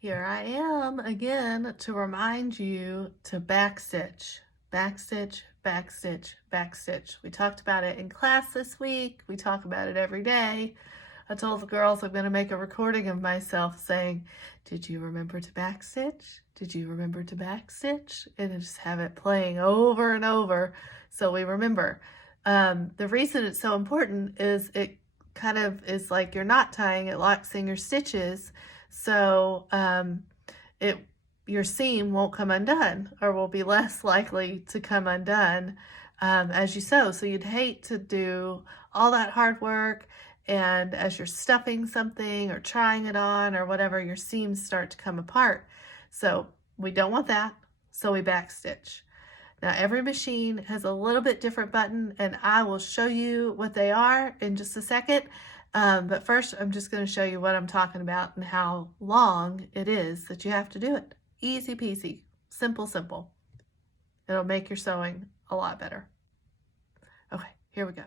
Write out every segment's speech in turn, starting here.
Here I am again to remind you to backstitch, backstitch, backstitch, backstitch. We talked about it in class this week. We talk about it every day. I told the girls I'm going to make a recording of myself saying, did you remember to backstitch? Did you remember to backstitch? And I just have it playing over and over so we remember. The reason it's so important is it kind of is like you're not tying, it locks in your stitches. So your seam won't come undone or will be less likely to come undone as you sew. So you'd hate to do all that hard work and as you're stuffing something or trying it on or whatever, your seams start to come apart. So we don't want that, so we backstitch. Now every machine has a little bit different button and I will show you what they are in just a second. But first I'm just going to show you what I'm talking about and how long it is that you have to do it. Easy peasy, simple, simple. It'll make your sewing a lot better. Okay, here we go.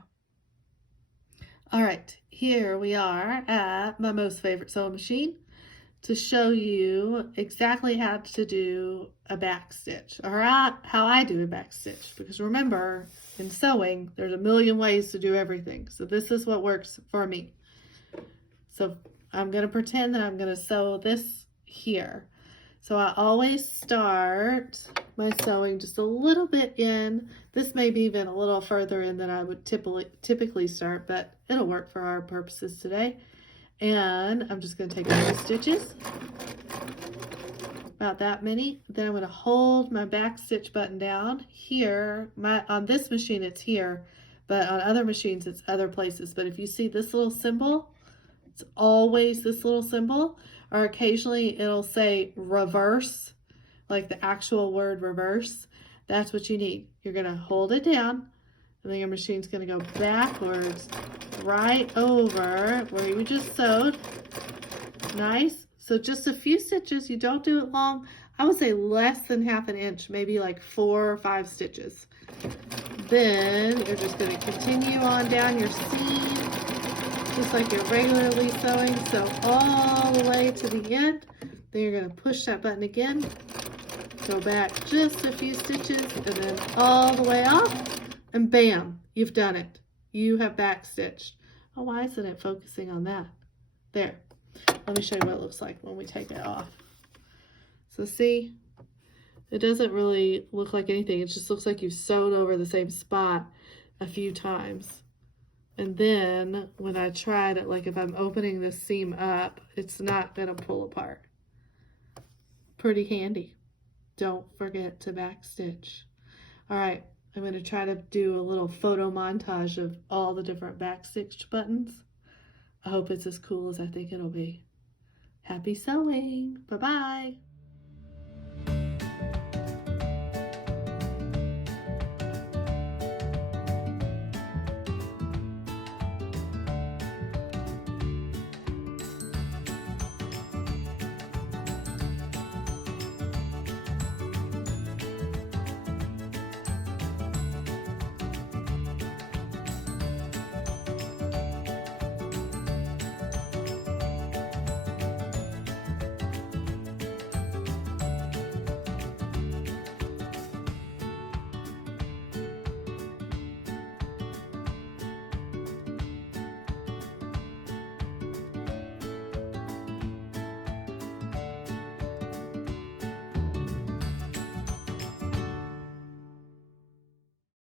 All right, here we are at my most favorite sewing machine to show you exactly how to do a back stitch, or how I do a back stitch, because remember, in sewing there's a million ways to do everything, so this is what works for me. So I'm going to pretend that I'm going to sew this here. So I always start my sewing just a little bit in. This may be even a little further in than I would typically start, but it'll work for our purposes today. And I'm just going to take a few stitches, about that many. Then I'm going to hold my back stitch button down here. On this machine it's here, but on other machines it's other places. But if you see this little symbol, it's always this little symbol, or occasionally it'll say reverse, like the actual word reverse. That's what you need. You're going to hold it down, and then your machine's going to go backwards right over where you just sewed. Nice. So just a few stitches. You don't do it long. I would say less than half an inch, maybe like 4 or 5 stitches. Then you're just going to continue on down your seam, just like you're regularly sewing. So all the way to the end. Then you're going to push that button again, go back just a few stitches, and then all the way off, and bam, you've done it. You have back stitched. Oh, why isn't it focusing on that? There. Let me show you what it looks like when we take it off. So see, it doesn't really look like anything. It just looks like you've sewed over the same spot a few times. And then when I tried it, like if I'm opening this seam up, it's not going to pull apart. Pretty handy. Don't forget to backstitch. All right, I'm going to try to do a little photo montage of all the different backstitch buttons. I hope it's as cool as I think it'll be. Happy sewing. Bye-bye.